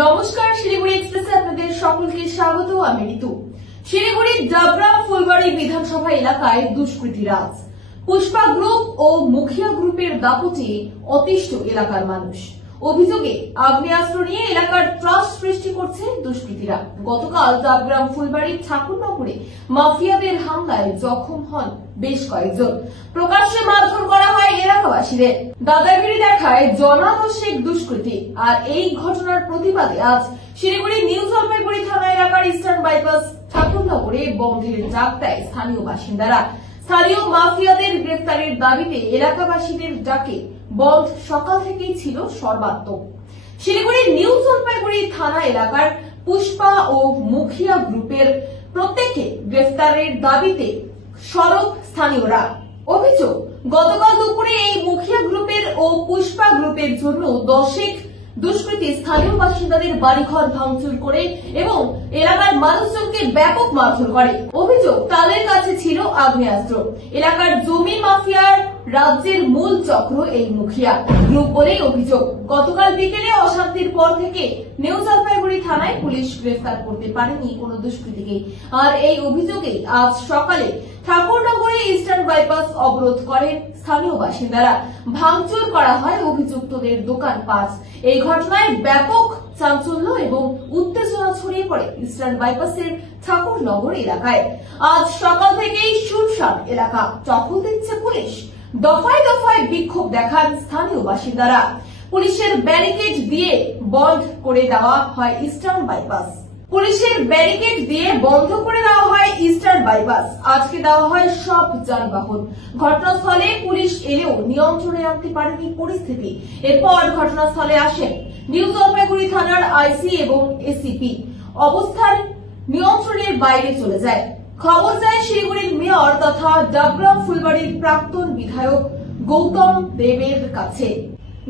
নমস্কার, শিলিগুড়ি এক্সপ্রেসে আপনাদের সকলকে স্বাগত। আমি ঋতু। শিলিগুড়ির ডাবগ্রাম ফুলবাড়ি বিধানসভা এলাকায় দুষ্কৃতী রাজ, পুষ্পা গ্রুপ ও মুখিয়া গ্রুপের দাপটে অতিষ্ঠ এলাকার মানুষ। অভিযোগে আগ্নেয়াস্ত্র নিয়ে এলাকার ত্রাস সৃষ্টি করছে দুষ্কৃতীরা। গতকাল ডাবগ্রাম ফুলবাড়ির ঠাকুরনগরে মাফিয়াদের হামলায় জখম হন বেশ কয়েকজন। প্রকাশ্যে মারধর করা হয় এলাকাবাসীদের। দাদাগিরি দেখায় জনাদশেক দুষ্কৃতী। আর এই ঘটনার প্রতিবাদে আজ শিলিগুড়ি নিউ জলপাইগুড়ি থানা এলাকার ইস্টার্ন বাইপাস ঠাকুরনগরে বন্ধের ডাক দেয় স্থানীয় বাসিন্দারা। স্থানীয় মাফিয়াদের গ্রেফতারের দাবিতে এলাকাবাসীদের ডাকে বন্ধ সকাল থেকেই ছিল সর্বাত্মক। শিলিগুড়ির নিউ জলপাইগুড়ি থানা এলাকার পুষ্পা ও মুখিয়া গ্রুপের প্রত্যেককে গ্রেফতারের দাবিতে সরব স্থানীয়রা। অভিযোগ, গতকাল দুপুরে এই মুখিয়া গ্রুপের ও পুষ্পা গ্রুপের জন্য 10 দুষ্কৃতী স্থানীয় বাসিন্দাদের বাড়িঘর ভাঙচুর করে এবং এলাকার মানুষজনকে ব্যাপক মারধর করে। অভিযোগ, তাদের কাছে ছিল আগ্নেয়াস্ত্র। এলাকার জমি মাফিয়ার রাজ্যের মূল চক্র এই মুখিয়া গ্রুপ বলেই অভিযোগ। গতকাল বিকেলে অশান্তির পর থেকে নিউ জলপাইগুড়ি থানায় পুলিশ গ্রেফতার করতে পারেনি কোনো দুষ্কৃতীকে। আর এই অভিযোগে আজ সকালে ঠাকুরনগরে ইস্টার্ন বাইপাস অবরোধ করেন স্থানীয় বাসিন্দারা। ভাঙচুর করা হয় অভিযুক্তদের দোকানপাট। এই ঘটনায় ব্যাপক চাঞ্চল্য এবং উত্তেজনা ছড়িয়ে পড়ে ইস্টার্ন বাইপাসের ঠাকুরনগর এলাকায়। আজ সকাল থেকেই শুনশান এলাকা, টহল দিচ্ছে পুলিশ। দফায় দফায় বিক্ষোভ দেখান স্থানীয় বাসিন্দারা। পুলিশের ব্যারিকেড দিয়ে বন্ধ করে দেওয়া হয় ইস্টার্ন বাইপাস। আজকে দেওয়া হয় সব যানবাহন। ঘটনাস্থলে পুলিশ এলেও নিয়ন্ত্রণে আনতে পারেনি পরিস্থিতি। এরপর ঘটনাস্থলে আসেন নিউ জলপাইগুড়ি থানার আইসি এবং এসিপি। অবস্থার নিয়ন্ত্রণের বাইরে চলে যায়। খবর যায় শিলিগুড়ির মেয়র তথা ডাবগ্রাম ফুলবাড়ির প্রাক্তন বিধায়ক গৌতম দেবের কাছে।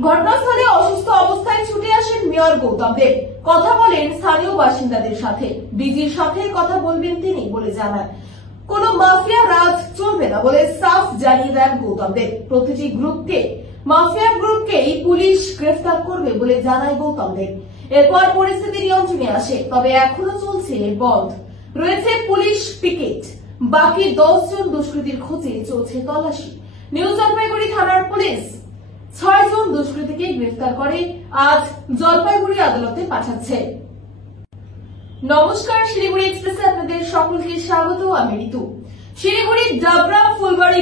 ঘটনাস্থলে অসুস্থ অবস্থায় ছুটে আসেন মেয়র গৌতম দেব। কথা বলেন স্থানীয় বাসিন্দাদের সাথে। ডিজির সাথে কথা বলবেন তিনি বলে জানান। কোন মাফিয়া রাজ চলবে না বলে সাফ জানিয়ে দেন গৌতম দেব। প্রতিটি মাফিয়া গ্রুপকেই পুলিশ গ্রেফতার করবে বলে জানায় গৌতম দেব। এরপর পরিস্থিতি নিয়ন্ত্রণে আসে, তবে এখনো চলছে বন্ধ। রয়েছে পুলিশ পিকেট। বাকি 10 জন দুষ্কৃতীর খোঁজে চলছে তল্লাশি। নিউ জলপাইগুড়ি থানার পুলিশ 6 জন দুষ্কৃতীকে গ্রেফতার করে আজ জলপাইগুড়ি আদালতে পাঠাচ্ছে। নমস্কার, শিলিগুড়ি এক্সপ্রেসে আপনাদের সকলকে স্বাগত। আমি ঋতু। শিলিগুড়ির ডাবগ্রাম ফুলবাড়ি